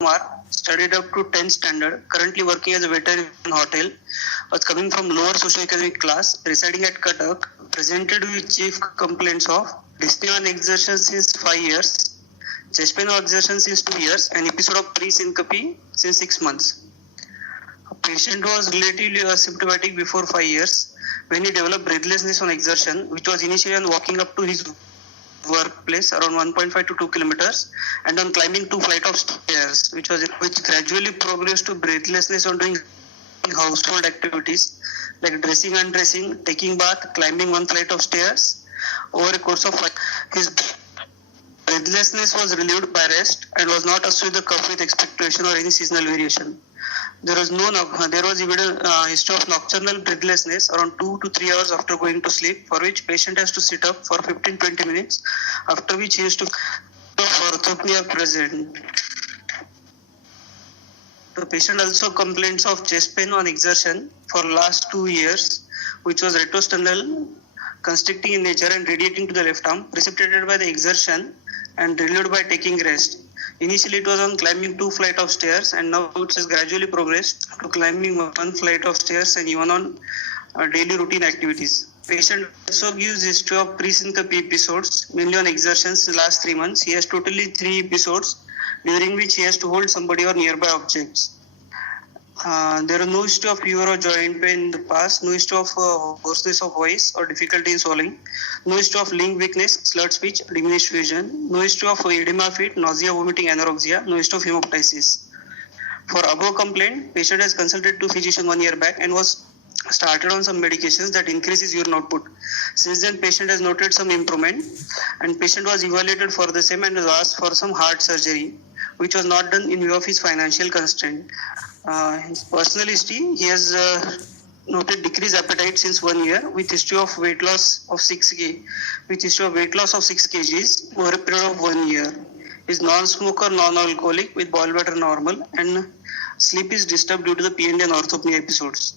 Kumar, studied up to 10th standard, currently working as a waiter in hotel, was coming from lower socioeconomic class, residing at Cuttack, presented with chief complaints of dyspnea on exertion since 5 years, chest pain on exertion since 2 years, and episode of pre-syncope since 6 months. A patient was relatively asymptomatic before 5 years when he developed breathlessness on exertion, which was initially on walking up to his workplace around 1.5 to 2 kilometers and on climbing 2 flights of stairs, which gradually progressed to breathlessness on doing household activities like dressing, undressing, taking bath, climbing 1 flight of stairs. Over a course of 5 his breathlessness was relieved by rest and was not associated with the cough with expectoration or any seasonal variation. There was evidence history of nocturnal breathlessness around 2 to 3 hours after going to sleep, for which patient has to sit up for 15-20 minutes, after which he has to orthopnea present. The patient also complains of chest pain on exertion for last 2 years, which was retrosternal, constricting in nature and radiating to the left arm, precipitated by the exertion and relieved by taking rest. Initially, it was on climbing 2 flights of stairs, and now it has gradually progressed to climbing 1 flight of stairs and even on daily routine activities. Patient also gives history of pre-syncope episodes, mainly on exertions in the last 3 months. He has totally 3 episodes during which he has to hold somebody or nearby objects. There are no history of fever or joint pain in the past, no history of hoarseness of voice or difficulty in swallowing, no history of lung weakness, slurred speech, diminished vision, no history of edema, feet, nausea, vomiting, anorexia, no history of hemoptysis. For above complaint, patient has consulted to physician 1 year back and was started on some medications that increases urine output. Since then, patient has noted some improvement and patient was evaluated for the same and was asked for some heart surgery, which was not done in view of his financial constraint. His personal history, he has noted decreased appetite since 1 year with history of weight loss of 6 kgs over a period of 1 year. Is non-smoker, non-alcoholic with bowel bladder normal and sleep is disturbed due to the PND and orthopnea episodes.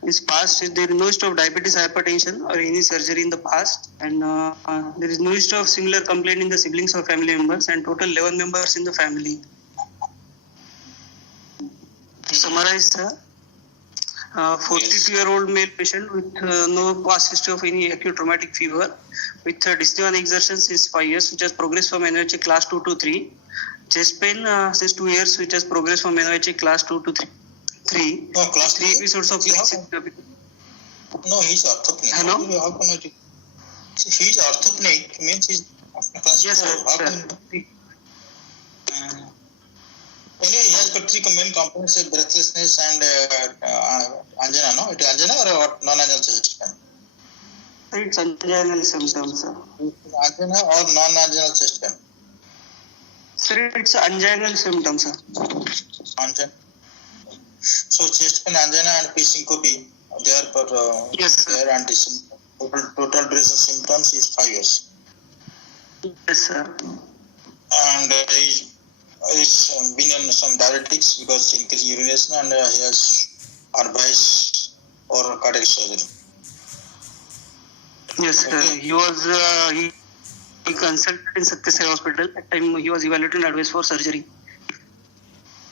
In his past, there is no history of diabetes, hypertension or any surgery in the past, and there is no history of similar complaint in the siblings or family members, and total 11 members in the family. To summarize, sir, 42-year-old male patient with no past history of any acute traumatic fever, with dyspnea on exertion since 5 years, which has progressed from NOHA class 2 to 3. Chest pain since 2 years, which has progressed from NOHA class 2 to 3. No, class 3 episodes of No, he's orthopneic. Hello? How can I he's orthopneic, means he's Yes, sir. Anyway, he has got 3 main components: breathlessness and angina. No, it is angina or what? Non-anginal chest pain. It's anginal symptoms, sir. Angina or non-anginal chest pain? Sir, it's anginal symptoms, sir. Angina. So chest pain, angina, and pre-syncope, they are for yes, sir. Their total duration symptoms is 5 years. Yes, sir. And he's been on some diuretics because increased urination, and he has advice or cardiac surgery. Yes, sir. Okay. He was he consulted in Satya Sai Hospital. At time he was evaluated and advised for surgery.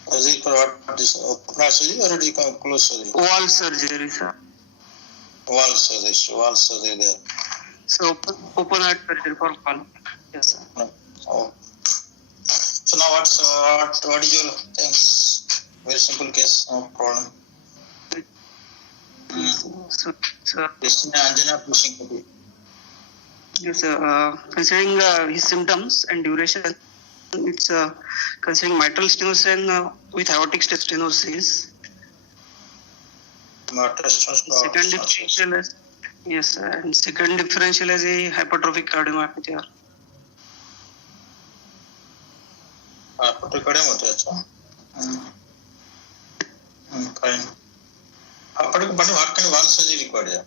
Surgery for what? This open surgery or closed surgery? Wall surgery, sir. Wall surgery there. So open heart surgery for wall. Yes, sir. No. Oh. So now what is your things? Very simple case, no problem. So, sir. Dyspnea, angina, pre-syncope. Yes, sir. Considering his symptoms and duration, it's considering mitral stenosis and with aortic stenosis. Second differential is yes, sir. And second differential is a hypertrophic cardiomyopathy. Hypertrophic cardiomyopathy, अच्छा. Fine. Hypertrophic, but what kind of valve surgery required?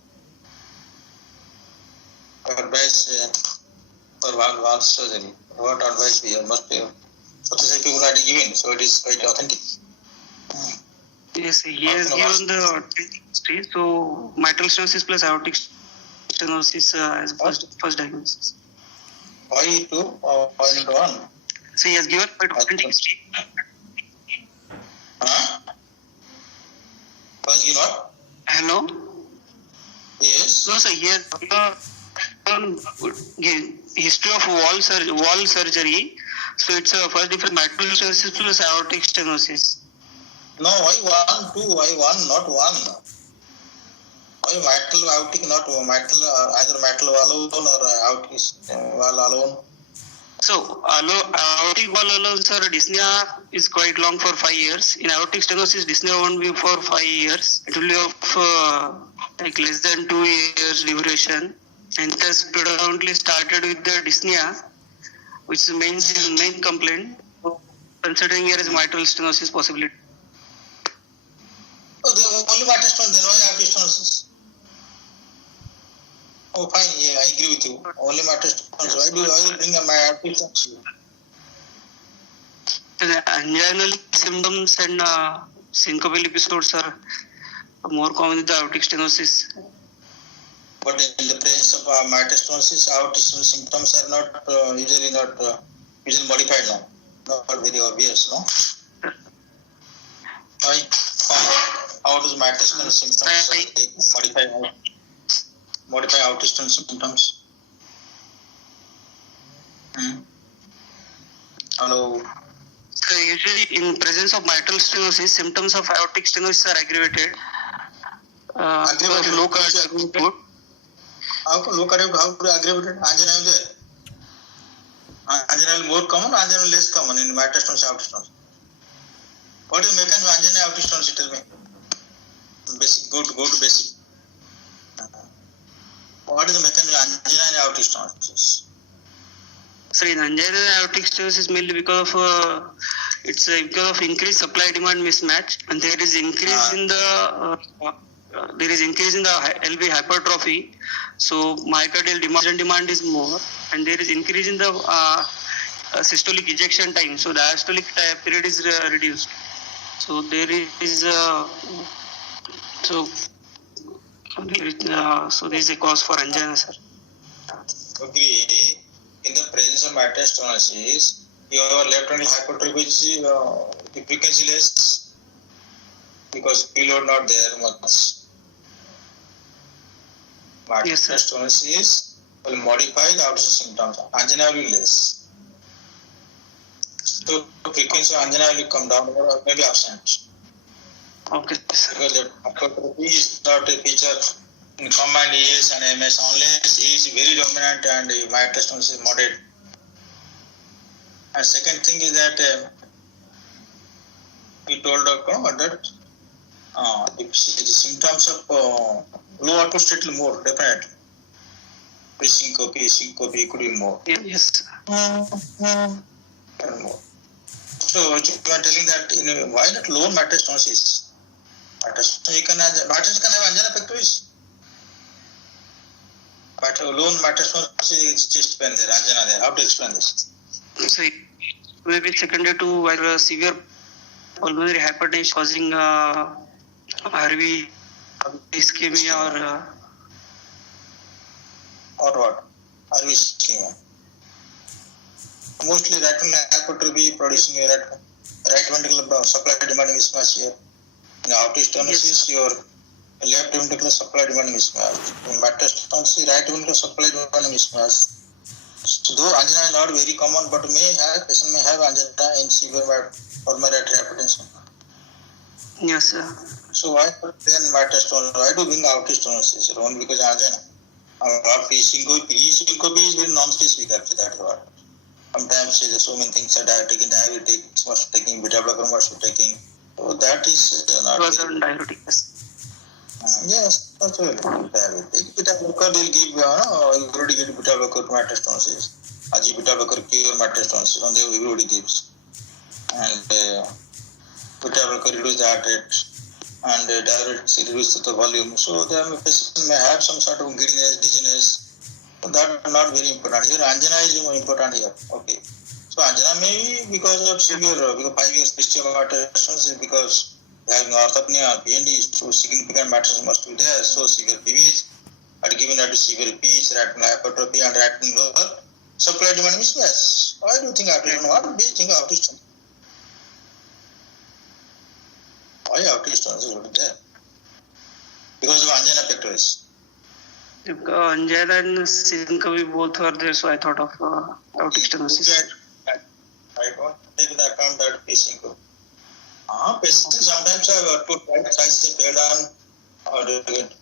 Advice for valve surgery. What advice we must be? So to say people are given, so it is quite authentic. Yes, he has given the history. So mitral stenosis plus aortic stenosis as first diagnosis. Why 2 or why not 1? So he has given quite authentic history. here history of wall surgery. So it's first different mitral stenosis plus aortic stenosis. No, why one, two? Why one, not one? Why mitral, aortic, not mitral, either mitral alone or aortic wall alone? So aortic wall alone, sir, dyspnea is quite long for 5 years. In aortic stenosis, dyspnea won't be for 5 years. It will be of like less than 2 years duration. And it has predominantly started with the dyspnea, which is the main complaint. So, considering here is mitral stenosis possibility. Oh, the only mitral stenosis, then why aortic stenosis? Oh, fine, yeah, I agree with you. Only mitral stenosis. Why do you bring a aortic stenosis? The anginal symptoms and syncopal episodes are more common with the aortic stenosis. But in the presence of mitral stenosis, aortic symptoms are not usually modified now. Not very obvious, no? Why? How does mitral stenosis symptoms modify aortic stenosis symptoms? Hello. So usually in presence of mitral stenosis, symptoms of aortic stenosis are aggravated. Because low cardiac output. How low cardiac output aggravated? Angina is there. Angina is more common, angina is less common in mitral stenosis, aortic stenosis. What is the mechanism of angina aortic stenosis? Tell me. Basic. Go to basic. What is the mechanism of angina and aortic stenosis? So in angina and aortic stenosis mainly because of because of increased supply demand mismatch, and there is increase in the LV hypertrophy. So myocardial demand is more, and there is increase in the systolic ejection time. So diastolic period is reduced. So there is there is a cause for angina, sir. Agree. In the presence of mitral stenosis, your left ventricular hypertrophy is the frequency less because preload not there much. Mitral stenosis will modify the aortic symptoms. Angina will be less. So frequency of angina will come down or maybe absent. Okay. Because the hypertrophy is not a feature in combined AS and MS unless A is very dominant and mitral stenosis is moderate. And second thing is that we told that the symptoms of low output state more definitely. Syncope could be more. Yes. More. So you are telling that why not low mitral stenosis? You can have angina pectoris. But low mitral stenosis is chest pain there, angina there. How to explain this? So maybe secondary to either severe pulmonary hypertension causing RV ischemia or what? RV ischemia. Mostly right ventricular hypertrophy producing a right ventricular supply demand mismatch here. In aortic stenosis, your left ventricular supply demand mismatch. In mitral stenosis, right ventricular supply demand mismatch. So though angina is not very common, but patient may have angina in severe pulmonary arterial hypertension. Yes, sir. So why then mitral stenosis? Why do bring aortic stenosis? Only because angina. Syncope is very non-specific actually. That's what. Sometimes there's so many things are taking diuretics, must be taking beta blocker, must be taking. So that is not. It was on diuretics. Yes, that's very diabetic. Beta blocker they'll give. You already get beta blocker to mitral stenosis. Aji beta blocker cure mitral stenosis. And everybody gives. And beta blocker reduce the heart rate. And diuretics reduce the volume. So the patient may have some sort of giddiness, dizziness. So that is not very important. Here angina is more important here. Okay. So angina may be because of severe, because 5 years history of mitral stenosis because having orthopnea, PND, so significant matters must be there. So severe PVs are given at severe PVs, right hypertrophy and right ventricular supply demand mismatch. Why do you think aortic stenosis? What do you think aortic stenosis? Why aortic stenosis would be there? Because of angina pectoris. Angina and syncope both were there, so I thought of aortic stenosis. I don't take the account that syncope. Patients sometimes have put twice failed on or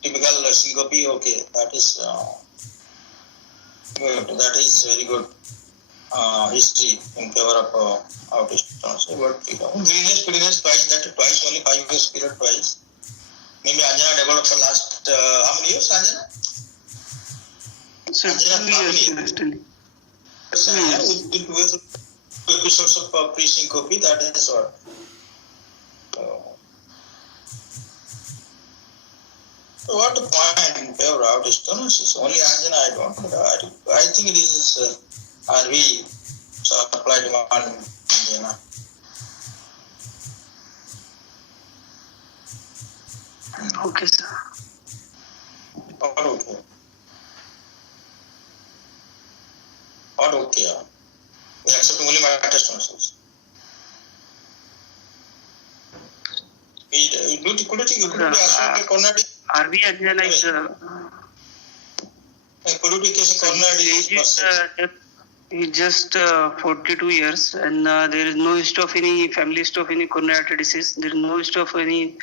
typical syncope. Okay, that is good. That is very good history in favor of aortic stenosis. But greenness twice, that twice only 5 years period twice. Maybe angina developed for last how many years? Angina? So 2 years still. With episodes of pre-syncope, that is what. So what the point in favor of aortic stenosis? Only angina I don't. I think it is RV supply demand angina. Okay, sir. Okay. What okay? We accept only metastasis. Could you ask coronary? RV angina is. Could you take coronary? He's just 42 years, and there is no history of any family history of any coronary artery disease. There is no history of any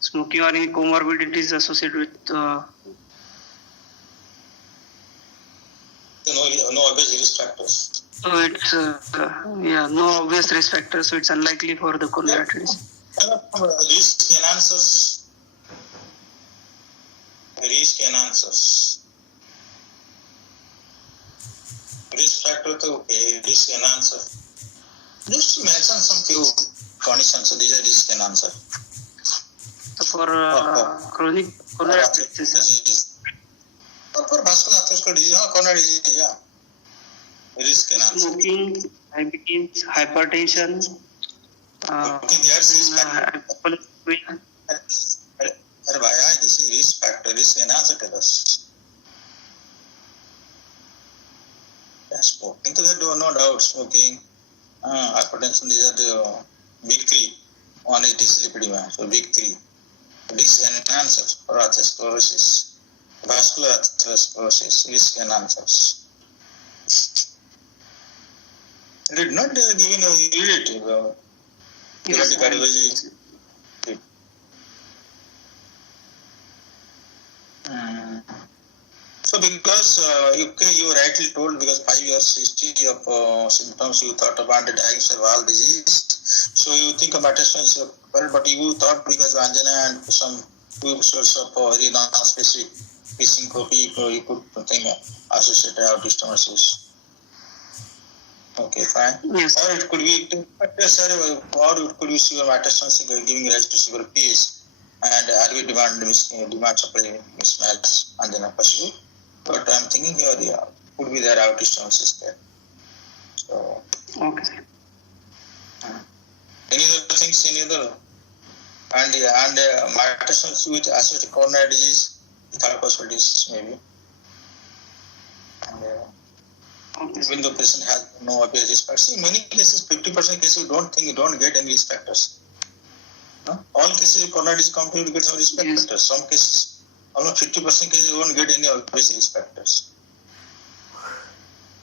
smoking or any comorbidities associated with. No obvious risk factors. So it's no obvious risk factors. So it's unlikely for the coronary artery disease. Risk enhancers. Risk factor to okay, risk enhancer. Just to mention some few conditions. So these are risk enhancer. So for chronic coronary artery disease. For vascular atherosclerotic disease, coronary disease, yeah. Risk enhancer. Smoking, diabetes, hypertension. This is risk factor, risk enhancer to us. Smoking, no doubt, smoking, hypertension, these are the big three. One is dyslipidemia, so big three. Risk enhancers for atherosclerosis, vascular atherosclerosis, risk enhancers. Did not give in a relative cardiology. So because you rightly told, because 5 years history of symptoms, you thought of underdiagnosed valve disease. So you think of metastasis, but you thought because of angina and some source of very non-specific syncope, you could think associated aortic stenosis. Okay, fine. Yes. Or it could be, or it could be severe metastasis giving rise to severe PH and RV demand supply mismatch angina possible. But I'm thinking here, could be there aortic stenosis there. So. Okay. Any other things? Any other? And metastasis with associated coronary disease, third possibilities maybe. And even the patient has no obvious risk factors. See, many cases, 50% cases, you don't get any risk factors. No? All cases, coronary disease company will get some risk factors. Yes. Some cases, almost 50% cases, you won't get any obvious risk factors.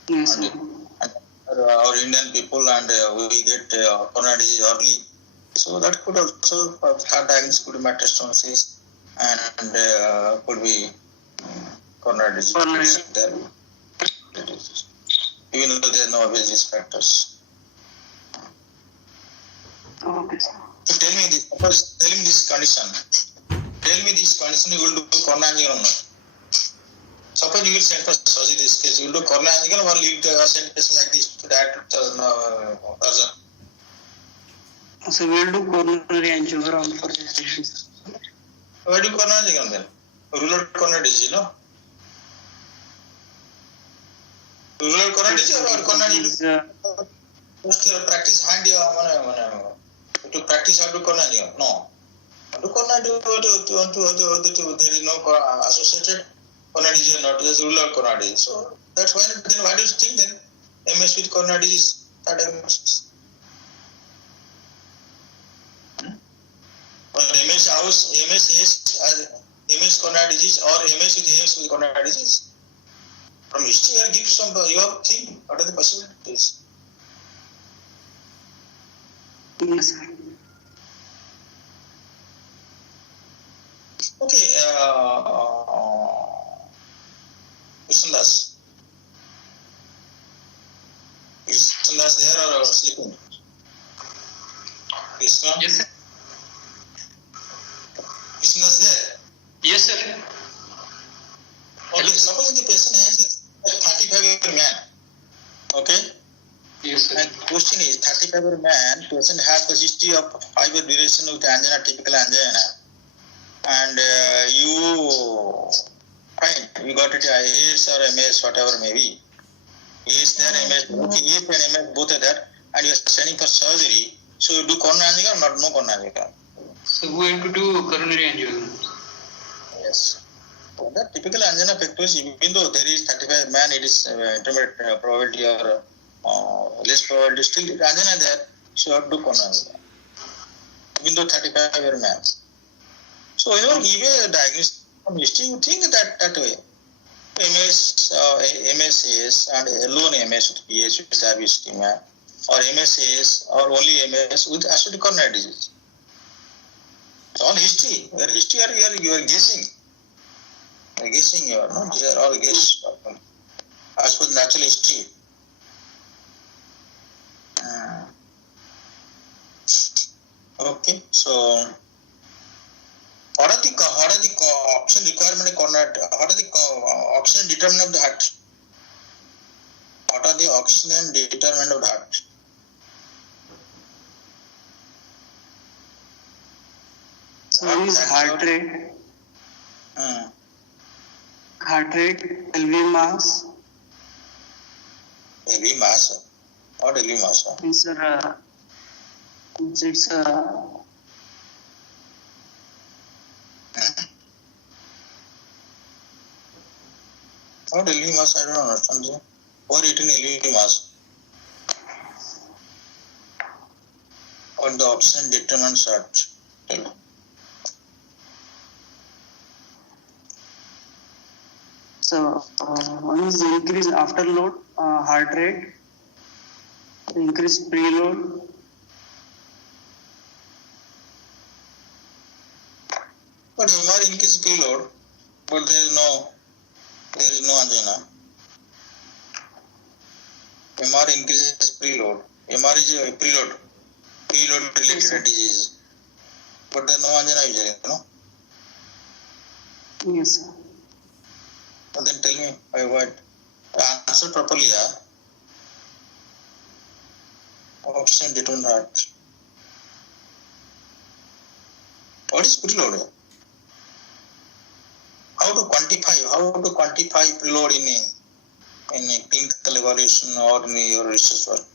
Yes. Our Indian people and we get coronary disease early. So that could also have diagnosis, could be metastasis and could be coronary disease. Even though there are no obvious risk factors. Okay. So tell me this condition. Tell me this condition, you will do coronary angiogram or not? Suppose you will send for surgery this case, you will do coronary angiogram or leave the send patient like this to that person? So we will do coronary angiogram for this patient. Why do coronary angiogram then? Rural coronary disease, no? Rural coronary disease or coronary practice hand to practice how to coronary angiogram? No. To coronary there is no associated coronary disease, not just rural coronary disease. So that's why. Then why do you think then MS with coronary disease are diagnosis? MS MS coronary disease or MS with coronary disease? From history, here give some your thing. What are the possibilities? Yes, sir. Okay. Krishnadas. Krishnadas there or sleeping? Krishna? Yes, sir. Krishnadas there? Yes, sir. Okay, suppose the patient has a 35-year man. Okay? Yes, sir. And question is, 35-year man, patient has a history of 5-year duration with angina, typical angina. And you got it AS or MS, whatever may be. AS there, MS, okay, AS and MS, both are there. And you are sending for surgery. So you do coronary angina or not, no coronary angina? So we have to do coronary angiogram. Yes. So the typical angina pectoris, even though there is 35 man, it is intermediate probability or less probability, still angina there, so you have to do coronary angina. Even though 35-year man. So you know, give a diagnosis from history, you think that way. MS, MSAS and alone MS with PH with service ischemia, or MSAS or only MS with associated coronary disease. It's all history. Your history you are guessing. You are guessing, you are not here or guess as per natural history. Okay, so what are the oxygen requirement coronary? What are the oxygen determinant of the heart? What are the oxygen determinant of the heart? So is heart rate, LV mass. LV mass. What LV mass? Means, sir, it's What LV mass? I don't understand. Sir. What written LV mass? What the oxygen determinants heart? Tell me. so one is increase after load, heart rate, increase preload. But MR increase preload, but there is no angina. MR increases preload. MR is a preload related disease. But there is no angina usually, no? Yes, sir. And then tell me by what? Answer properly, Oxygen determined heart. What is preload? How to quantify preload in a clinical evaluation or in your research work?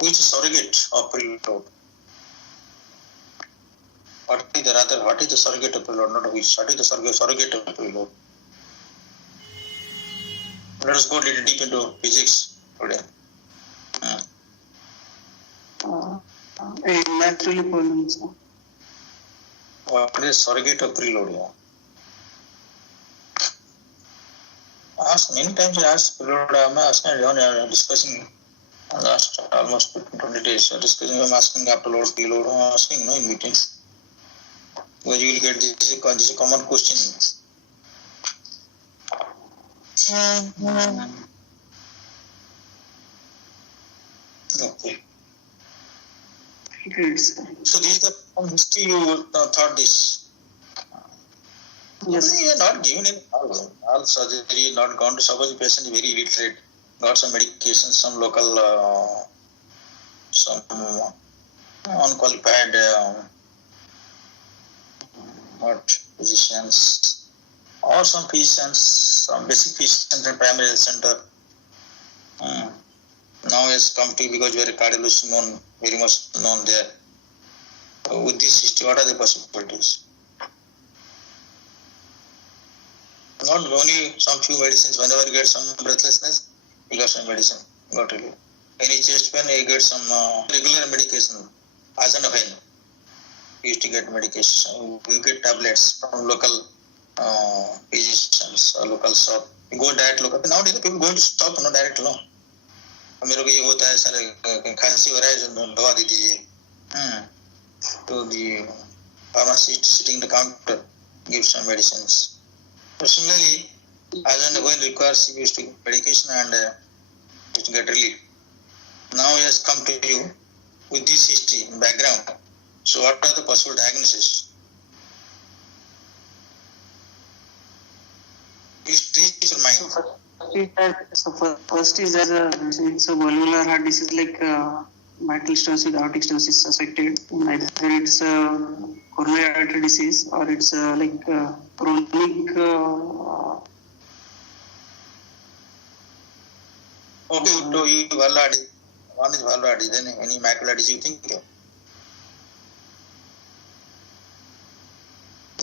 Which is surrogate of preload? What is the surrogate of preload? Not which. What is the surrogate of preload? Let us go a little deep into physics today. Naturally pollen, sir. What is surrogate of preload? Yeah. Ask many times. I asked preload. I'm asking. Discussing last almost 20 days. Discussing. I'm asking after load preload. I'm asking in meetings. Because you will get this is a common question. Okay. Great, sir. So this is the history you thought this. Yes. You are not given any all surgery, not gone to suppose the patient is very illiterate, got some medication, some local, some unqualified physicians, or some physicians, some basic physicians in primary health center. Now has come to because you are a cardiologist known, very much known there. So with this history, what are the possibilities? Not only some few medicines. Whenever you get some breathlessness, you got some medicine. Got it. Any chest pain, you get some regular medication. Azanovine. We used to get medication. We get tablets from local physicians or local shop. We go direct local. Nowadays people going to stop no direct no. मेरे को ये होता है sir खांसी हो रहा है दवा दे दीजिए. So the pharmacist sitting in the counter gives some medicines. So similarly, Azanovine requires he used to get medication and used to get relief. Now he has come to you with this history in background. So what are the possible diagnoses? Please teach your mind. So first is as it's a valvular heart disease like mitral stenosis with aortic stenosis suspected. Either it's a coronary artery disease or it's like chronic. Okay, so you valvular. One is valvular disease. Then any macular disease you think?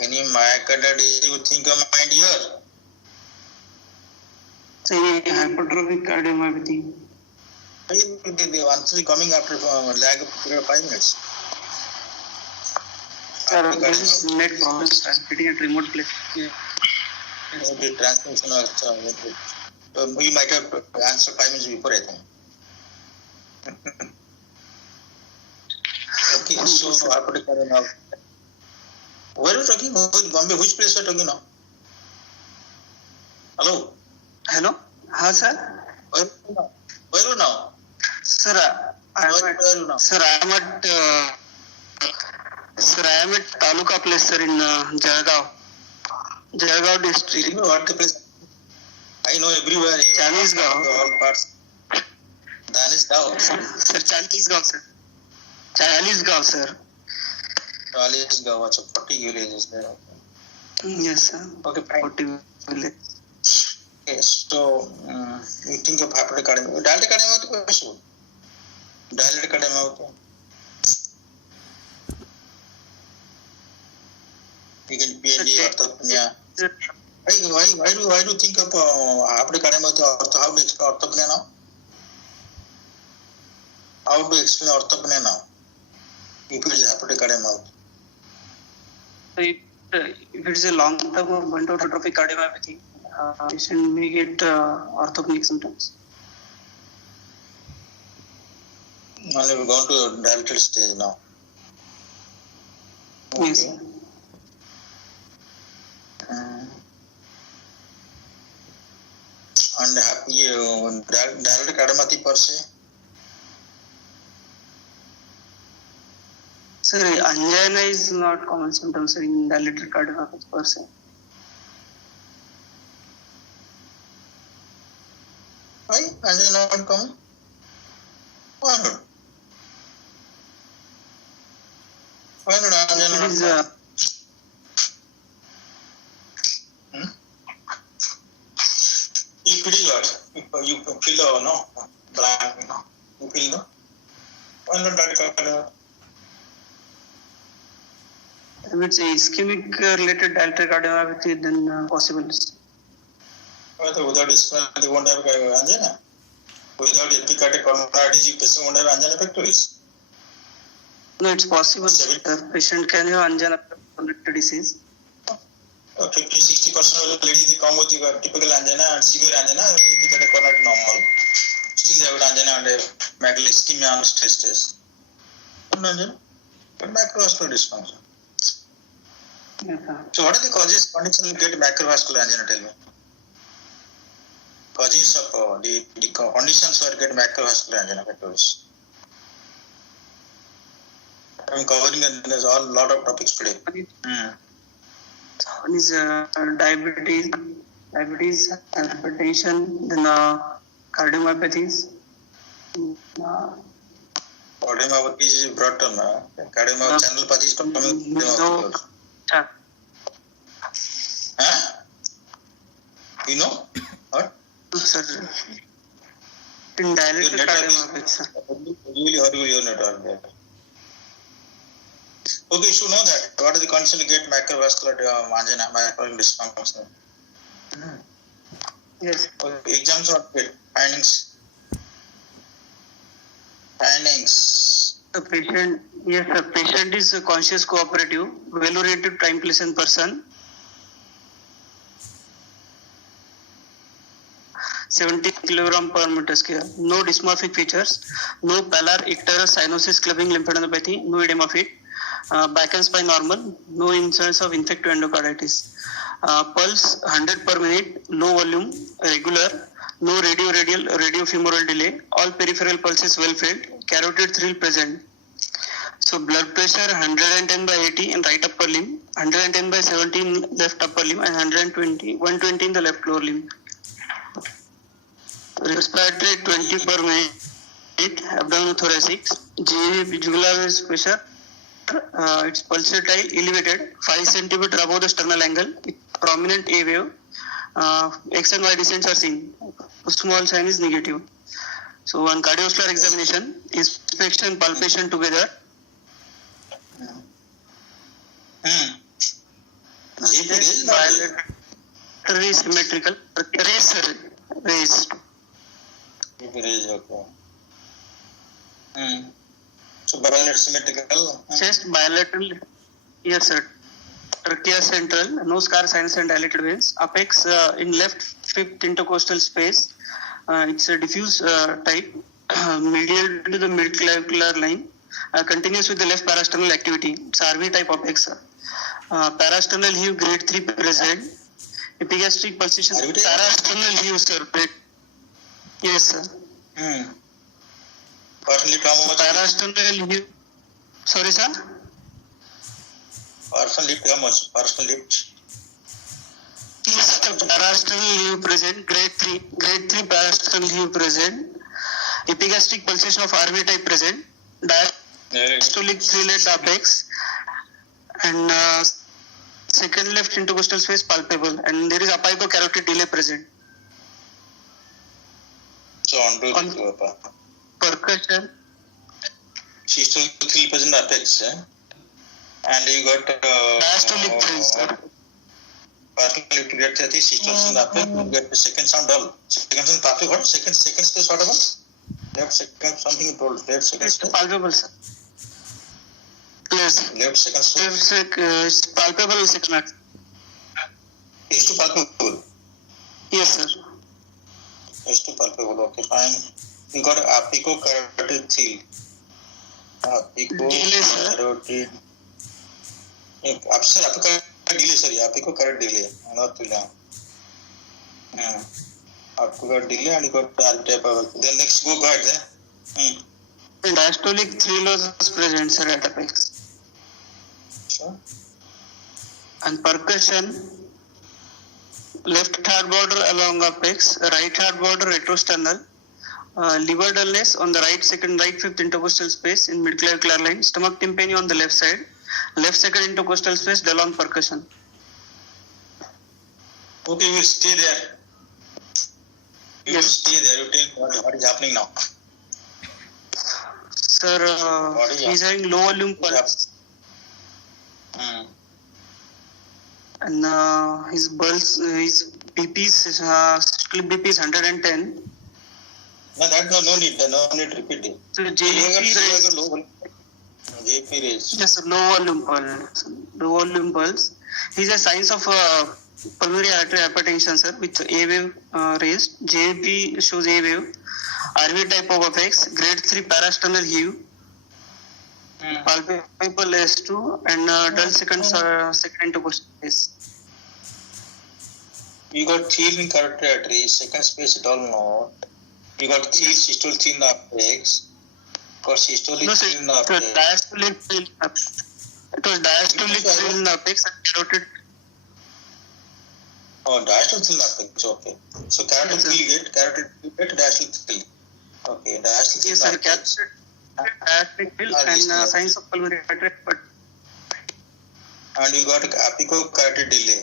Any macular disease you think of my dear? Say hypertrophic cardiomyopathy. The answer is coming after a lag of 5 minutes. Sir, there is net problem transmitting at remote place. The transmission also. You might have answered 5 minutes before, I think. Okay, so I put it now. Where are you talking? Bombay, which place are you talking now? Hello? Hello? हाँ sir. Where are you now? Sir, I am at Taluka place, sir, in Jalgaon district. You know what the place? I know everywhere. Chalisgaon. All parts. Danisgaon. Sir, Chalisgaon, sir. Chalisgaon, sir. Chalisgaon. What's 40 villages there? Yes, sir. Okay, fine. 40 village. Okay, so you think of hepatic cardiomyopathy. Dilated cardiomyopathy को कैसे हो? Dilated cardiomyopathy. You can PND orthopnea. Why do you think of hepatic cardiomyopathy? How do you explain orthopnea now? How do you explain orthopnea now? If it is hepatic cardiomyopathy. If it is a long-term or hypertrophic cardiomyopathy, patient may get orthopneic symptoms. Only we've gone to dilated stage now. Okay. Yes. And dilated cardiomyopathy per se? Sir, angina is not common symptom, sir, in dilated cardiomyopathy per se. Why? Angina not common? Why not? Why not angina It is not common? If it is what? You feel the blank, you feel the? Why not dilated? if it's a ischemic related dilated cardiomyopathy, then possible. Without ischemia, they won't have angina. Without epicardic coronary disease, patient won't have angina pectoris. No, it's possible. The patient can have angina related disease. 50-60% of the ladies they come with typical angina and severe angina, epicardic coronary normal. Still they have angina and macular ischemia on stress. Angina, but macrovascular dysfunction. Yes, So what are the causes condition get macrovascular angina? Tell me. Causes of the conditions where get macrovascular angina pectoris. I'm covering there's a lot of topics today. One is diabetes, hypertension, then cardiomyopathies. Cardiomyopathy is broad term. Cardiomyopathy channelopathy is coming. Huh? You know? What? Sir, in dilated cardiomyopathy, sir. Really horrible your network there. Okay, you should know that. What are the conditions to get macrovascular angina, macrovascular dysfunction? Yes. Okay, exams are good. Findings. The patient, yes, the patient is a conscious, cooperative, well-oriented, time pleasant person. 70 kilogram per meter square. No dysmorphic features. No pallor, icterus, cyanosis, clubbing lymphadenopathy. No edema of it. Back and spine normal. No incidence of infective endocarditis. Pulse 100 per minute. Low volume. Regular. No radiofemoral delay. All peripheral pulses well felt. Carotid thrill present. So blood pressure 110 by 80 in right upper limb, 110 by 70 in left upper limb, and 120 in the left lower limb. Respiratory 20 per minute, abdominal thoracic, GV jugular pressure, it's pulsatile elevated 5 cm above the sternal angle with prominent A wave. X and Y descents are seen. Small sign is negative. So on cardiovascular examination, inspection, palpation together. Bilaterally symmetrical, raised. Okay. So bilateral symmetrical. Chest bilateral, yes sir. Trachea central, no scar, sinus and dilated veins. Apex in left fifth intercostal space. It's a diffuse type, medial to the mid-clavicular line. Continues with the left parasternal activity. It's RV type apex. Parasternal heave grade 3 present. Epigastric pulsation. Parasternal heave sir. Yes sir. Parasternal heave. Sorry sir. Parasternal lift how much? Parasternal lift. Yes sir. Parasternal heave present. Grade 3 parasternal heave present. Epigastric pulsation of RV type present. Diastolic three-legged apex and second left intercostal space palpable, and there is apicocarotid delay present. So on percussion. Systolic 3% apex, and you got Diastolic 3, sir. Parasternal lift grade 3, systolic apex, you get the second sound dull. Second sound palpable, what? Second space what about? Left second something you told. Left second space. Palpable, sir. Yes. Left second space. It's palpable second. Is to palpable. Yes, sir. Is to palpable. Okay, fine. You got apicocarotid thrill. Apicocarotid. Apicocarotid delay, sorry. Apicocarotid delay. Not too long. Apicocarotid delay, and you got RV type of. Then next go ahead. Diastolic 3 loss present, sir, at apex. Sure. And percussion, left heart border along apex, right heart border retrosternal, liver dullness on the right fifth intercostal space in mid-clavicular line, stomach tympani on the left side, left second intercostal space dull on percussion. Okay, you will stay there. You will Yes. stay there. You tell me what is happening now. Sir, he's having low volume pulse. And his BP is split BP is 110. No, that no need. No need repeat it. So JP raised. JP raised. Yes, low volume pulse. He's a signs of pulmonary artery hypertension, sir, with A wave raised. JP shows A wave. RV type of apex. Grade 3 parasternal heave. Palpable S2 and dull second intercostal space. You got thrill in carotid artery, second space dull node. You got thrill systolic thin apex. Got systolic No, sir, thin it was apex. diastolic thrill in apex and carotid. Oh, diastolic thin apex. Okay. So carotid Yes, sir. thrill get diastolic thrill. Okay, diastolic Yes, thin sir, apex. carotid thrill and signs of pulmonary artery hypertension. And you got apicocarotid delay.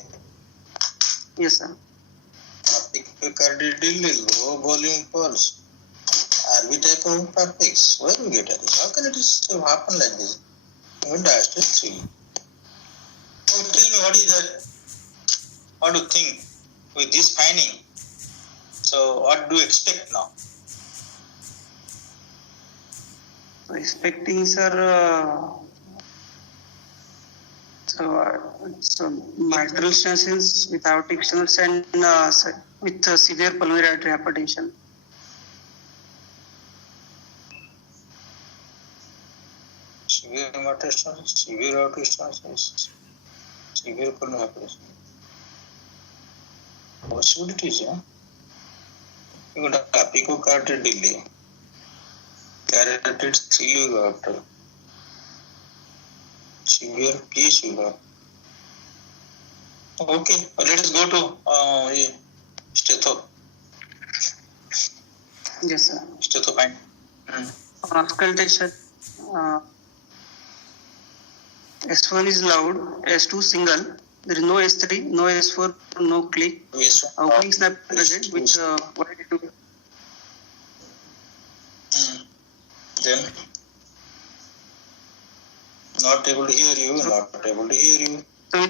Yes, sir. Apicocarotid delay, low volume pulse. RV type of apex. Where do you get it? How can it happen like this? Even diastolic thrill. So tell me what is that? What do you think with this finding? So what do you expect now? Expecting, sir, so mitral stenosis without externals and with severe pulmonary artery hypertension. Severe metastasis, severe aortic stenosis, severe pulmonary hypertension. Possibilities, yeah. You got a apicocardial delay, carotid 3 you got, severe PH you got. Okay, let us go to Stetho. Yes, sir. Stetho fine. On auscultation, S1 is loud, S2 single. There is no S3, no S4, no click. Yes. Opening snap present with wide A2. Then not able to hear you, not able to hear you. So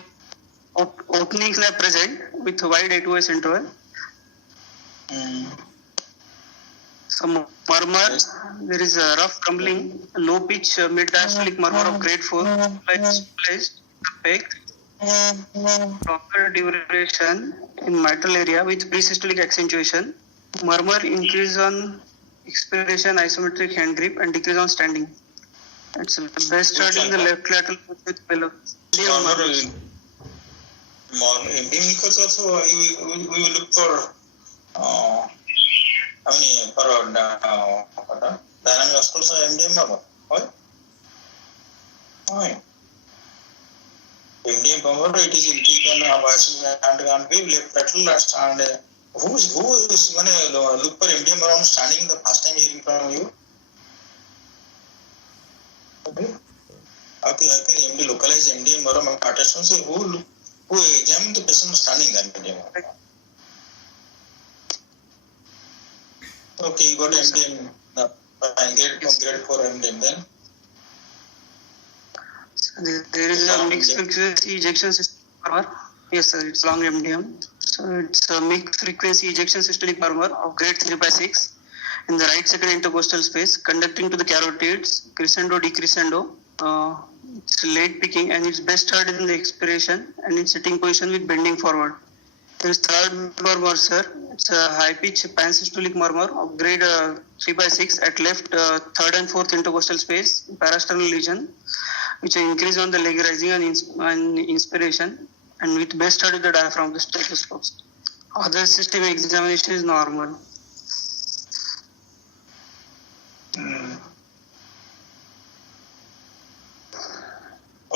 opening snap present with wide A2S interval. Some murmur, there is a rough rumbling, low pitch mid-diastolic murmur of grade 4, placed, pegged, proper duration in mitral area with pre-systolic accentuation, murmur increase on expiration, isometric hand grip, and decrease on standing. It's best heard in the left lateral with velocity of murmurs. Because also we will look for how many for dynamic oscillation MDM murmur. Why? MDM murmur, it is in peak and wave left lateral and who is when look for MDM around standing the first time hearing from you? Okay. How can MD localize MDM murmur attachment? Say who examine the patient standing then MDM? Okay, you got MDM. Grade 4 MDM then. There is a mixed frequency ejection system murmur. Yes, sir, it's long MDM. So it's a mixed frequency ejection systolic murmur of grade 3/6 in the right second intercostal space, conducting to the carotids, crescendo, decrescendo. It's late picking and it's best heard in the expiration and in sitting position with bending forward. There is third murmur, sir. It's a high pitch pansystolic murmur of grade 3/6 at left third and fourth intercostal space, parasternal region, which increase on the leg rising and inspiration, and with best heard of the diaphragm, the stethoscopes. Other system examination is normal.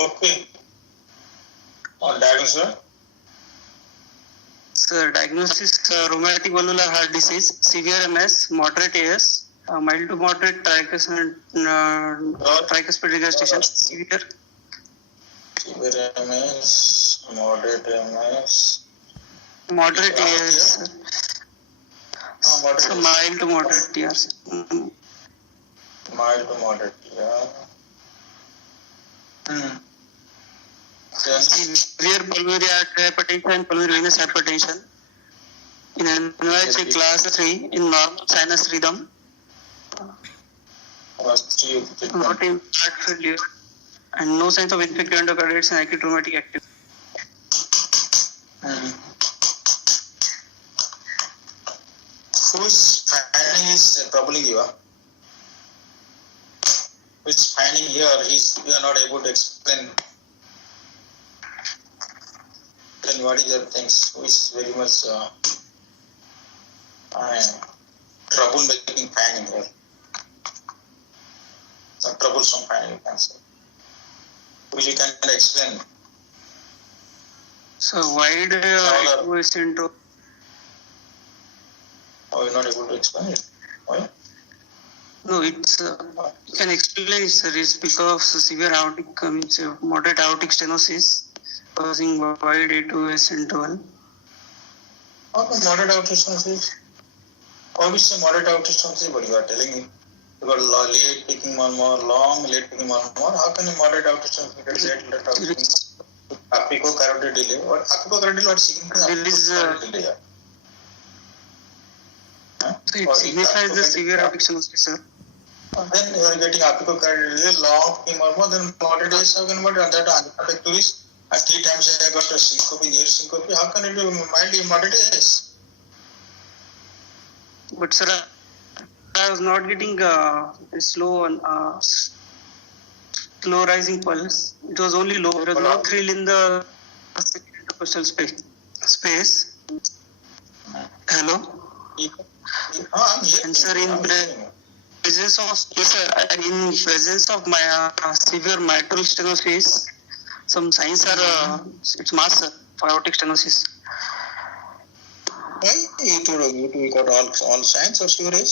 Okay. On diagnosis? So diagnosis rheumatic valvular heart disease, severe MS, moderate AS, mild to moderate tricuspid regurgitation, severe MS, moderate MS. Moderate AS. Moderate. So mild to moderate TRs. Mild to moderate, yeah. Severe pulmonary artery hypertension and pulmonary venous hypertension. In NYHA class 3 in normal sinus rhythm. Not in heart failure. And no signs of infective endocarditis and acute rheumatic activity. Whose finding is troubling you? Which finding here you are not able to explain? Then what is the things? Who is very much trouble-making finding here? Some troublesome finding, you can say. Which you can explain. So wide A2S syndrome. Oh, you're not able to explain it? Why? No, it's you can explain it, sir. It's because of severe aortic, moderate aortic stenosis causing wide A2S interval. How come moderate aortic stenosis? Obviously, moderate aortic stenosis, but you are telling me you got late picking murmur, long late picking murmur. How can you moderate aortic stenosis get late aortic picking? Apicocardial delay. What apicocardial delay? What signifies apicocardial delay? So it signifies the severe aortic stenosis, sir. And then you are getting apicocardial delay, long picking murmur, then moderate is talking about that angina pectoris. At 3 times I got a syncope, near syncope. How can it be mildly moderate is? But sir, I was not getting a slow and slow rising pulse. It was only low. There was no thrill in the intercostal space. Hello. And sir, in presence of my severe mitral stenosis, some signs are it's mass sir, for aortic stenosis. You got all signs of severe.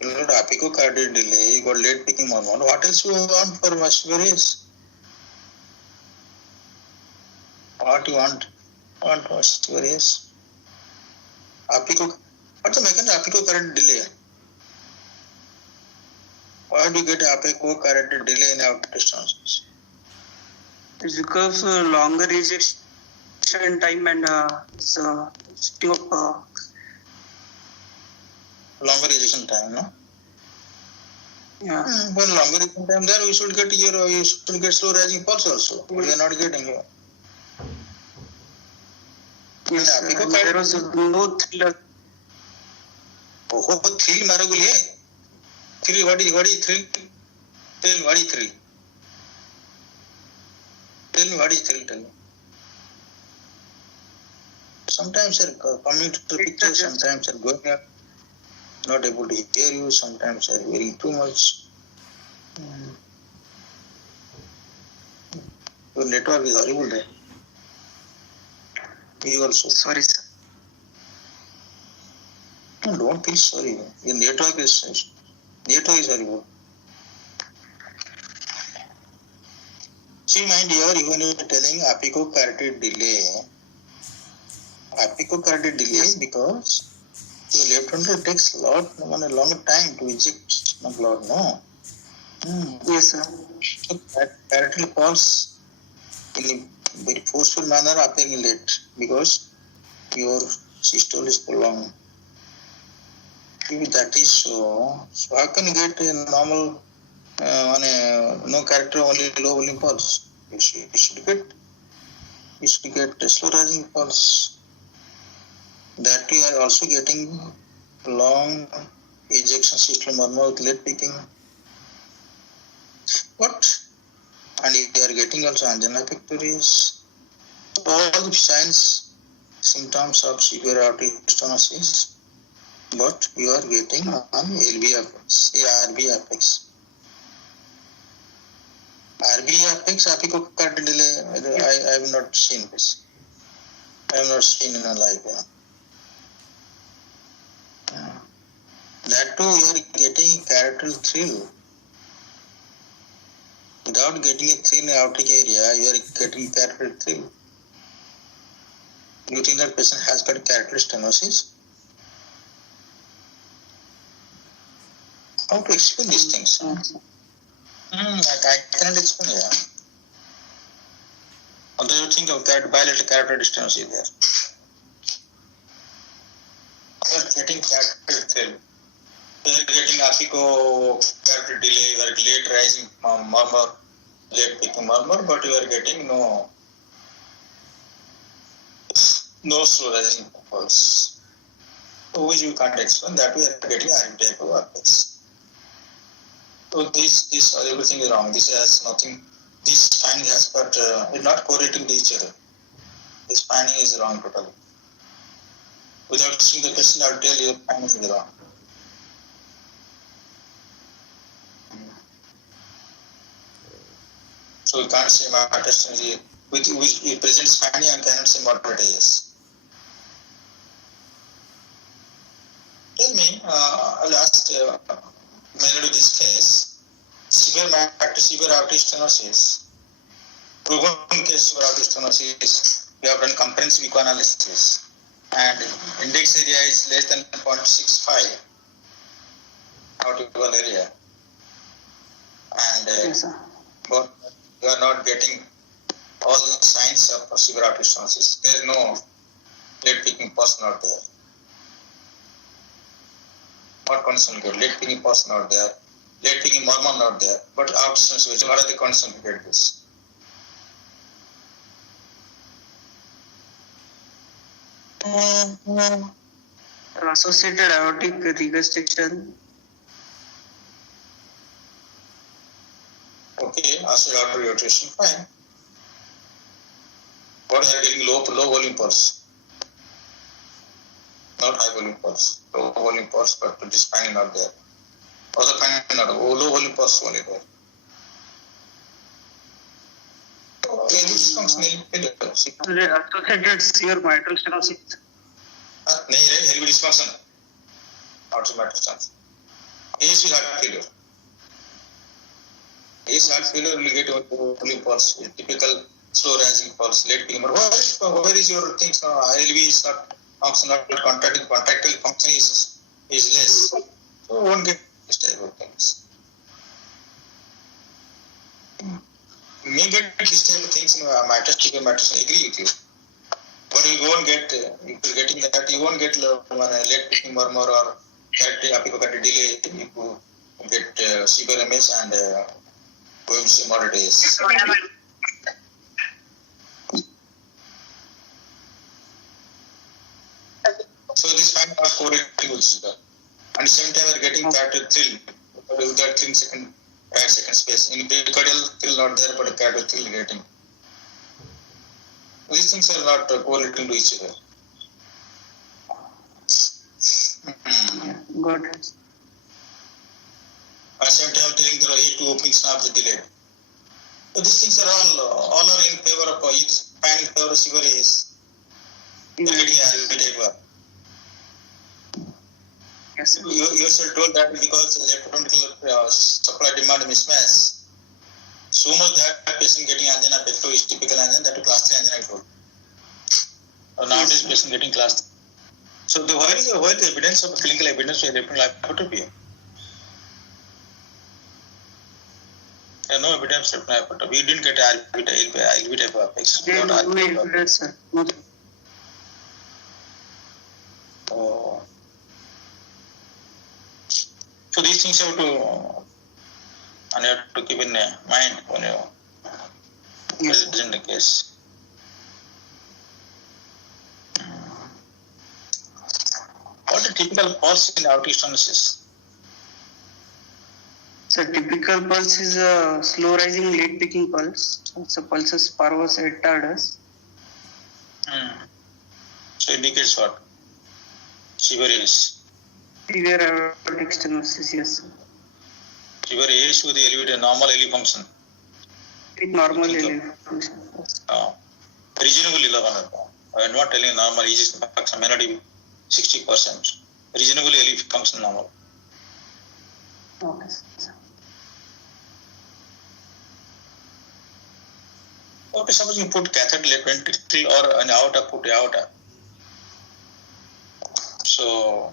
You got apicocardial delay, you got late picking murmur. What else you want for severe? What you want? What for severe? What's the mechanism of apicocardial delay? Why do you get apicocardial delay in aortic stenosis? It's because longer ejection time and longer ejection time, no? Yeah. When longer ejection time there, you should get slow rising pulse also. We are not getting here. Yes, there was no thrill. Oh, thrill maragul hai. Thrill, what is thrill? Tell what is thrill? Tell me what is thrill, tell me. Sometimes they are coming to the picture, sometimes they are going up, not able to hear you, sometimes they are hearing too much. Your network is horrible there. You also. Sorry, sir. No, don't feel sorry. Your network is horrible. See, mind here, even you are telling apicocardial delay. Apicocardial delay because your left ventricle takes a long time to eject blood, no? Yes, sir. So cardial pulse in a very forceful manner appearing late because your systole is prolonged. If that is so how can you get a normal no character, only low volume pulse? You should get a slow rising pulse. That you are also getting long ejection systole murmur with late picking. What? And you are getting also angina pectoris. All the signs, symptoms of severe aortic stenosis, but you are getting on LV apex, RV apex. RV apex, apicocardial delay, I have not seen this. I have not seen in a life. That too, you are getting carotid thrill. Without getting a thrill in the aortic area, you are getting carotid thrill. You think that patient has got carotid stenosis? How to explain these things? I cannot explain here. Although you think of bilateral carotid stenosis there. You are getting carotid thrill. You are getting apicocardial delay, you are late rising murmur, late picking murmur, but you are getting no slow rising pulse. So which you can't explain, that we are getting RV type of apex. So this everything is wrong. This has nothing. This finding has got is not correlating to each other. This finding is wrong totally. Without seeing the question, I will tell you the finding is wrong. So we can't say moderate stenosis which presents finding and cannot say moderate AS. Tell me, I'll ask Melody this case. Severe aortic stenosis. Proven case severe aortic stenosis. We have done comprehensive echo analysis, and index area is less than 0.65 aortical area, and Yes, sir. but you are not getting all the signs of severe aortic stenosis. There is no late picking pulse not there. What condition you get? Late picking pulse not there. late picking murmur not there, but out distance switching, what are the conditions to get this? Associated aortic regurgitation. Okay, associated aortic rotation, fine. What are you getting? Low volume pulse, not high volume pulse. Low volume pulse, but the spine not there. Also, spine not low volume pulse only there. Okay, this is functional. Associated severe mitral stenosis. नहीं रे, heavy dysfunction. Aortic mitral stenosis. AS will heart failure. AS heart failure will get volume pulse, typical slow rising pulse, late picking. Where is your things now? LV is not function, not contracting, contractile function is less. So won't get this type of things. You may get this type of things in mitral, I agree with you. But you won't get, if you're getting that, you won't get late picking murmur or apicocardial delay. You get severe MS and OMC moderate AS. So this fine are correlating with sugar. And same time we're getting cardiac thrill. With that 3 second, 5 second space. In pericardial thrill not there, but cardiac thrill getting. These things are not correlating to each other. Got it. At the same time telling the A2 opening snap is delayed. So these things are all are in favor of pan in favor of severe AS. Yes. You yourself told that because electrochemical supply demand mismatch, so much that patient getting angina pectoris is typical angina, that class 3 angina I told. Or nowadays patient getting class 3. So where is the evidence of clinical evidence of electrochemical hypertrophy? There is no evidence of hypertrophy. We didn't get LV type of apex. There is no evidence, sir. No. So these things you have to keep in mind when you present the case. What is typical pulse in aortic stenosis? So typical pulse is a slow rising late picking pulse. So pulsus parvus et tardus. So indicates what? Severe AS. Severe aortic stenosis, yes. Severe AS with the elevated normal LV function. With normal LV function. Yes. Reasonable 11. I am not telling normal EG function may not be 60%. Reasonable LV function normal. Okay. Okay, suppose you put catheter left ventricle or an aorta, put aorta. So,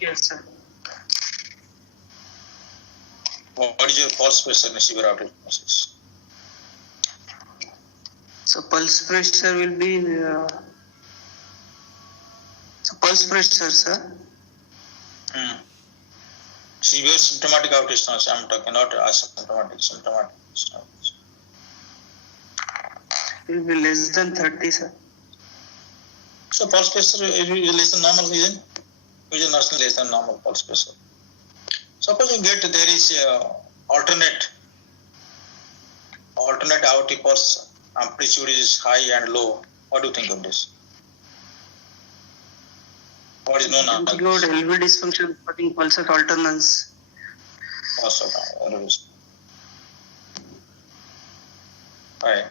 Yes, sir. what is your pulse pressure in severe aortic stenosis? So pulse pressure will be so pulse pressure, sir. Severe symptomatic aortic stenosis, I am talking not asymptomatic, symptomatic stenosis. Will be less than 30, sir. So pulse pressure is less than normal, isn't it? Which is not less than normal pulse pressure. Suppose you get there is alternate aortic pulse amplitude is high and low. What do you think of this? What is known as Include LV dysfunction supporting pulse alternance. Right.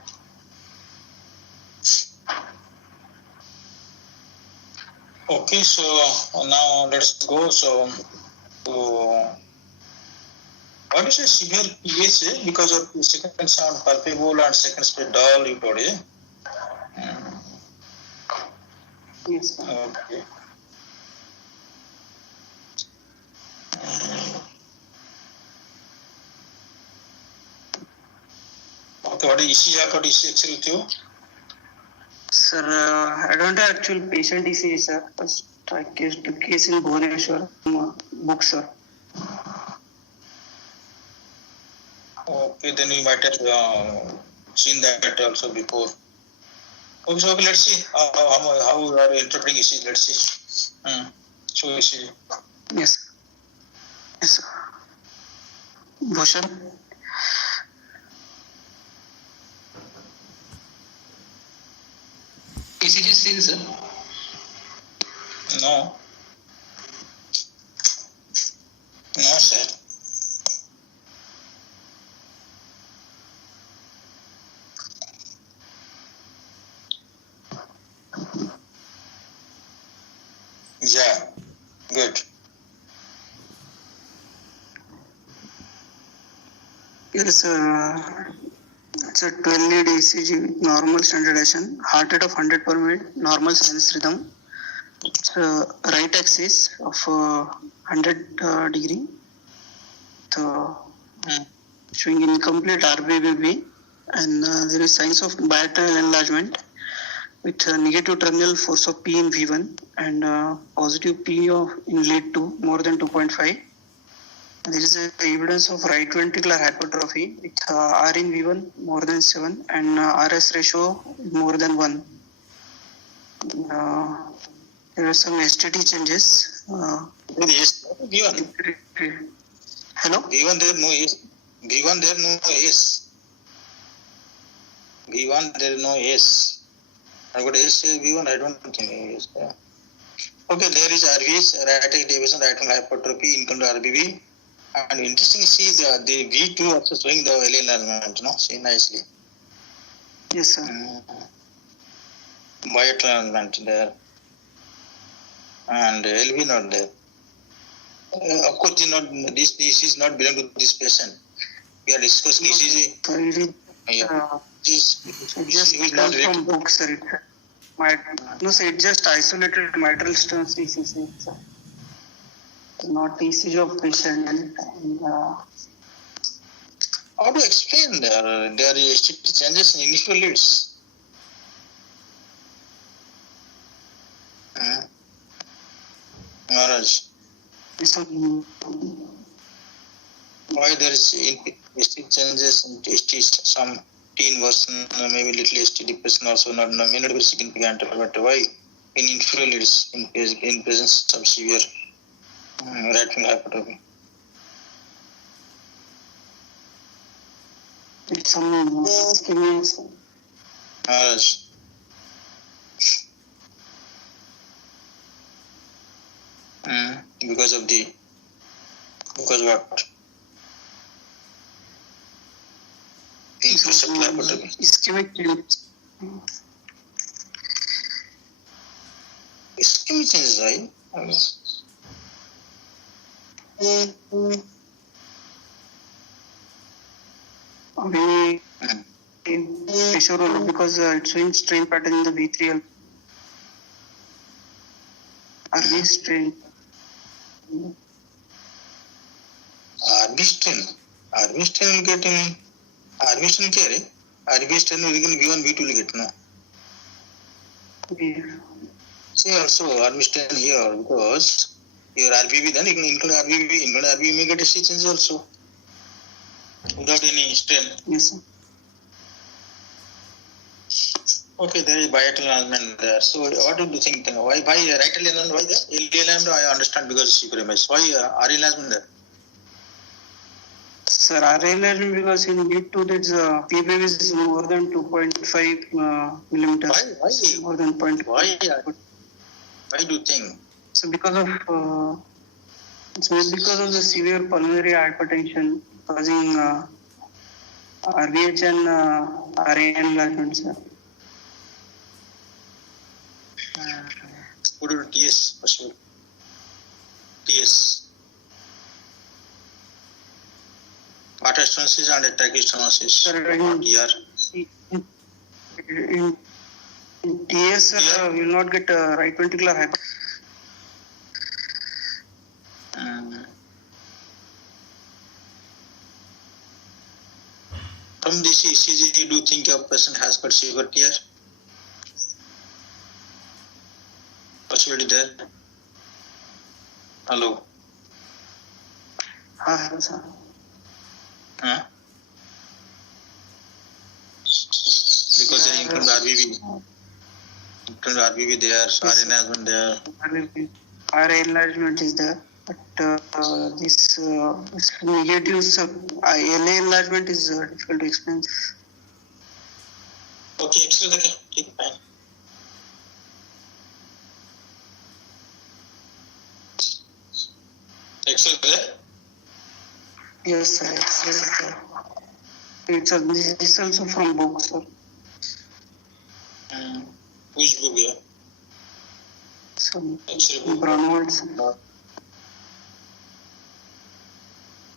Okay, so now let's go. So, what is a severe PSA? Because of the second sound palpable and second speed dull, you told it. Yes, sir. Okay. Okay, what is ECG? What is ECG with you? Sir, I don't have actual patient ECG, sir. First, I took case in Bhubaneswar book, sir. Okay, then we might have seen that also before. Okay, so let's see how we are interpreting ECG. Let's see. So ECG. Yes. Yes. Bhushan. ECG seen, sir. No. No, sir. Yeah. Good. Yes, it's a 12 lead ECG with normal standardization, heart rate of 100 per minute, normal sinus rhythm. It's right axis of 100 degree. So, showing incomplete RBBB, and there is signs of bilateral enlargement with negative terminal force of P in V1 and positive P of in lead 2 more than 2.5. There is evidence of right ventricular hypertrophy with R in V1 more than 7 and RS ratio more than 1. There are some STT changes. Yes. V1. Hello? V1 there no S. V1 there no S. V1 there no S. I got S V1. I don't think S. Okay, there is RVS, right deviation, right hypertrophy, income RBB. And interesting to see the V2 also showing the LA enlargement, see nicely. Yes, sir. Bilateral enlargement there. And LV not there. Of course, this is not belong to this patient. We are discussing ECG. It just comes from books, sir. No, sir, it just isolated mitral stenosis ECG, sir. Not ECG of patient. And, how to explain there are changes in initial leads? Maharaj. Why there is changes in ST, some teen version, maybe little ST depression also may not be significant, but why in inferior leads in presence of severe right wing hypertrophy? it's some ischemia. Maharaj. Because what? Increased hypertrophy. Ischemic changes. Ischemic changes, right? Pressure because it's showing strain pattern in the V3. RV strain. RV strain will get in. RV strain care. RV strain will get V1, V2 will get, no? Yeah. See also RV strain here because your RBB then you can include RBB may get a C change also without any strain. Yes, sir. Okay, there is bilateral enlargement there. So what do you think? Why right enlargement? Why there? LD enlargement I understand because CPMS. Why RA enlargement there? Sir, RA enlargement because in lead 2 that's PBB is more than 2.5 millimeters. Why? More than 0.5. Why do you think? So because of it's because of the severe pulmonary hypertension causing RVH and RA enlargement, sir. Go to TS for sure. TS. Water stenosis and trachystenosis. Sir, in TS, sir, we will not get right ventricular hypertension. From this ECG, do you think a person has got severe tear? Possibility there? Hello? Hello, sir. including RBB there, RA enlargement there. RA enlargement is there, but this negative LA enlargement is difficult to explain. Okay, X-ray देखा, ठीक fine. X-ray there? Yes, sir. X-ray is there. This is also from book, sir. Which book here? Some X-ray book. Brownwoods.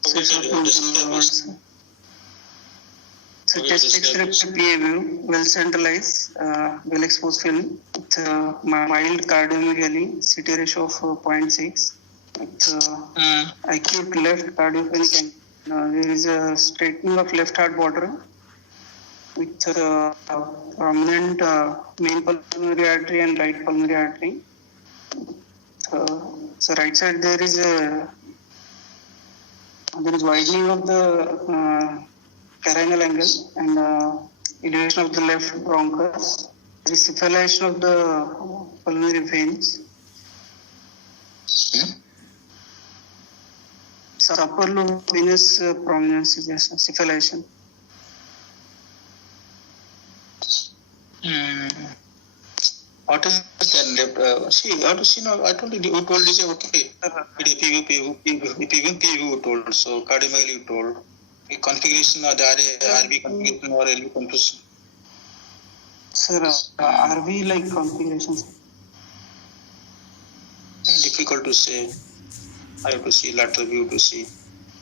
Okay, sir, Brownwoods. So test X-ray PA view, well centralized, well exposed film with mild cardiomegaly, CT ratio of 0.6. With acute left cardiopenic. There is a straightening of left heart border with prominent main pulmonary artery and right pulmonary artery. So right side there is widening of the carinal angle and elevation of the left bronchus. There is cephalization of the pulmonary veins. So upper lobe venous prominence is cephalization. What is that left? See, how to see now? I told you, you told this, okay. PV told, so cardiomegaly you told. The configuration of the RB configuration or LV configuration? Sir, RV like configurations? Difficult to say. I have to see lateral view to see.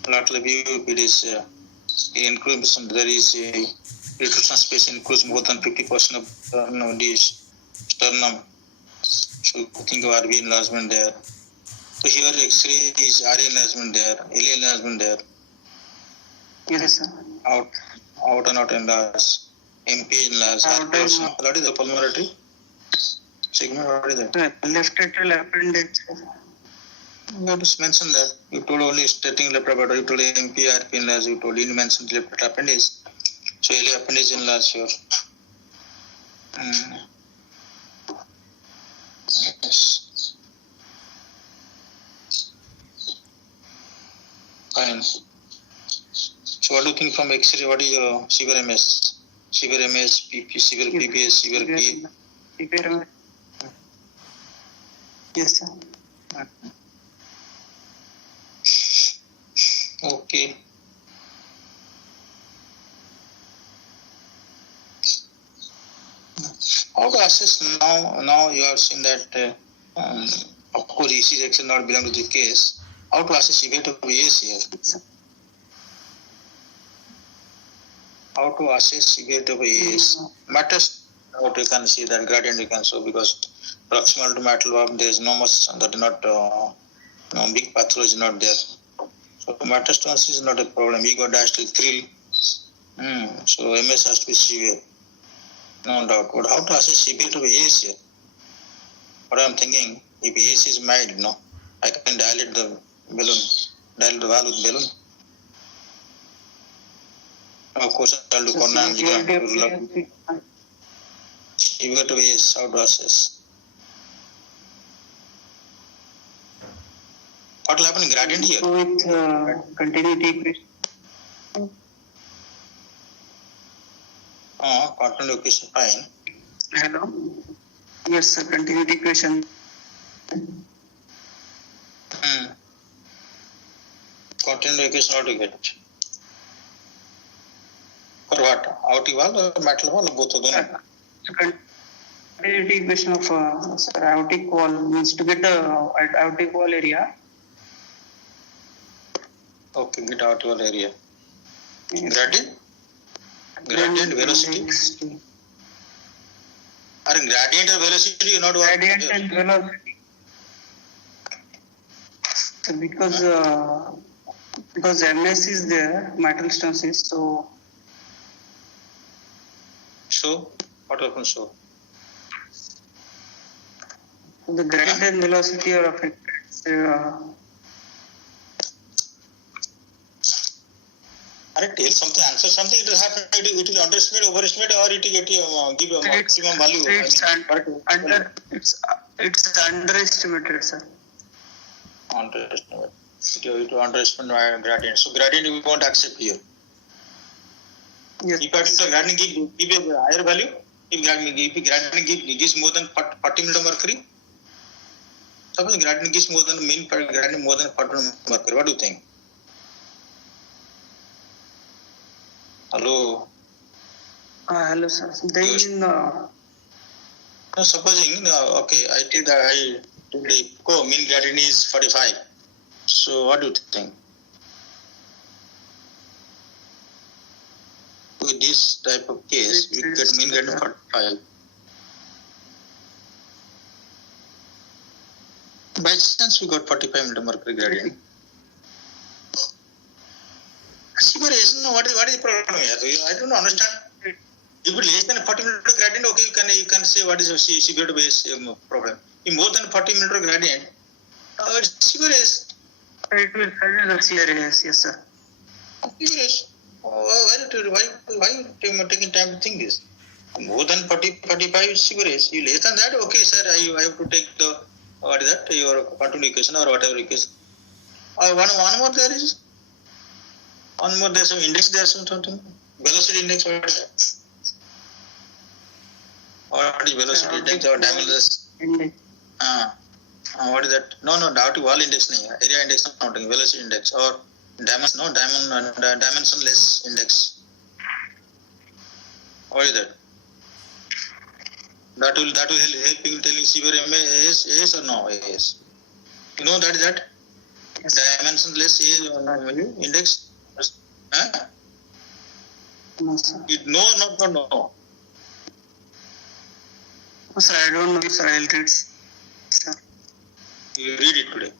Lateral view, it is includes, there is a retrocession space includes more than 50% of the sternum. So think of RV enlargement there. So here X-ray is RA enlargement there, LA enlargement there. Yes, sir. Out and out enlarged. MP enlarged. What is the pulmonary artery? Segment, what is that? Left atrial appendage. You have to mention that. You told only stating left appendage. You told MP, RP enlarged. You told you mentioned left appendage. So LA appendage enlarged here. Yes. Fine. So what do you think from X-ray? What is your severe MS? Severe MS, PP, severe PPS, severe P? Severe. Yes, sir. Okay. How to assess now? Now you have seen that, of course, ECG actually not belong to the case. How to assess severity of AS here? How to assess severity of AS? Matters what you can see that gradient you can show because proximal to metal valve there is no much that not no big pathology not there. So metastasis is not a problem. Ego diastolic thrill. So MS has to be severe. No doubt. But how to assess severity of AS here? What I am thinking, if AS is mild, I can dilate the balloon, dilate the valve with balloon. Of course, I'll do corner angiogram. Severity of AS, how to assess? What will happen in gradient here? With continuity equation. Continuity equation, fine. Hello? Yes, sir. Continuity equation. Continuity equation, how to get? For what? Outie wall or metal wall or both of them? Continuity equation of aortic wall means to get the aortic wall area. Okay, get aortic wall area. Yes. Gradient velocity. Are gradient and velocity you not Gradient and velocity. So because MS is there, mitral stenosis, so. So what happens so? The gradient and velocity are affected. tell something, answer something. It will happen. It will underestimate, overestimate, or it will get give a maximum value. It's underestimated, sir. Underestimate. It will underestimate my gradient. So gradient we won't accept here. Yes. If the gradient give a higher value, if gradient gives more than 40 millimeter mercury, suppose gradient gives more than mean gradient more than 40 millimeter mercury. What do you think? Hello. Hello, sir. Then No, supposing okay, I did the mean gradient is 45. So what do you think? With this type of case, we get mean gradient 45. By chance, we got 45 millimeter mercury gradient. No, what is the problem here? I don't understand. If it less than 40 millimeter gradient, okay, you can say what is a severe base problem. If more than 40 millimeter gradient, it's severe base. it will the CRAS, yes, sir. Severe base. Why you taking time to think this? More than 40-45 is severe base. You less than that, okay, sir, I have to take the what is that? Your quantum equation or whatever equation. Or one more there is. One more, there's some index, there's something. Velocity index, what is that? What is velocity index or dimensionless? What is that? No, doubt wall index nahi. Area index not something. Velocity index or dimensionless index. What is that? That will help you telling severe AS or no AS. You know that is that? Yes. Dimensionless index. Huh? No, sir. No. No, sir, I don't know, sir. I'll read, sir. You read it today.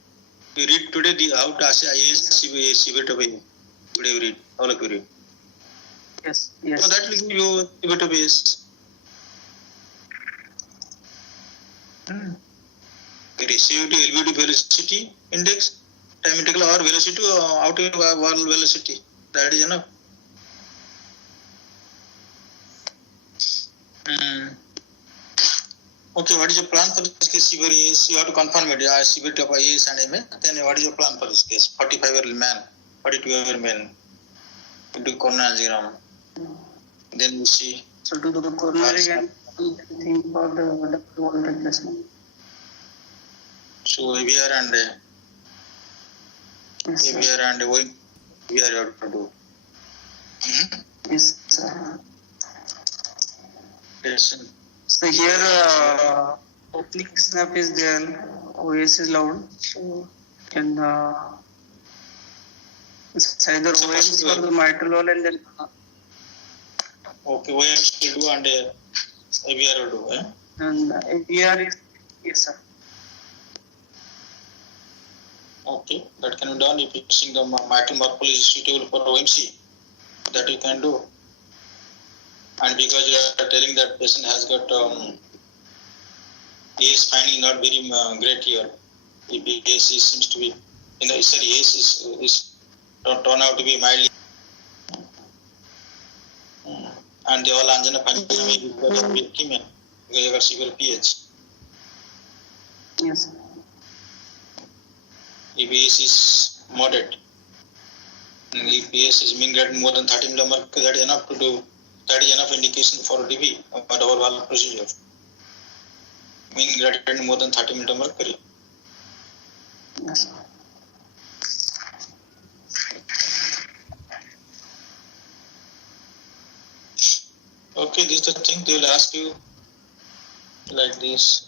You read today the how to say severe to be. Today you read. All of you read. Yes. So that will give you severe to base. Receive to LVD velocity index, time integral or velocity outer wall velocity. That is enough. Okay, what is your plan for this case? Severe AS, you have to confirm it. Severity of AS and MA. Then what is your plan for this case? 45-year-old man, 42-year-old man. You do coronary angiogram. Then you see. So do the coronary and think about the wall replacement. So AVR and OM, we are able to do. Yes, sir. Yes. So here opening snap is there, OS is loud, so can it's either OS for the mitral wall and then okay, OS will do and AVR will do, eh? And AVR is, yes, sir. Okay, that can be done if using the mitral morphology is suitable for OMC. That you can do. And because you are telling that patient has got AS finding not very great here. If AS seems to be, AS is turn out to be mildly. And they all angina pangina because of leukemia, because you got severe pH. Yes, sir. If AS is moderate, and if AS is mean gradient more than 30 millimeter, that is enough to do. That is enough indication for DB, but double valve procedure. Mean gradient more than 30 millimeter mercury. Yes, sir. Okay, this is the thing they will ask you like this.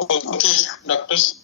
Okay, doctors.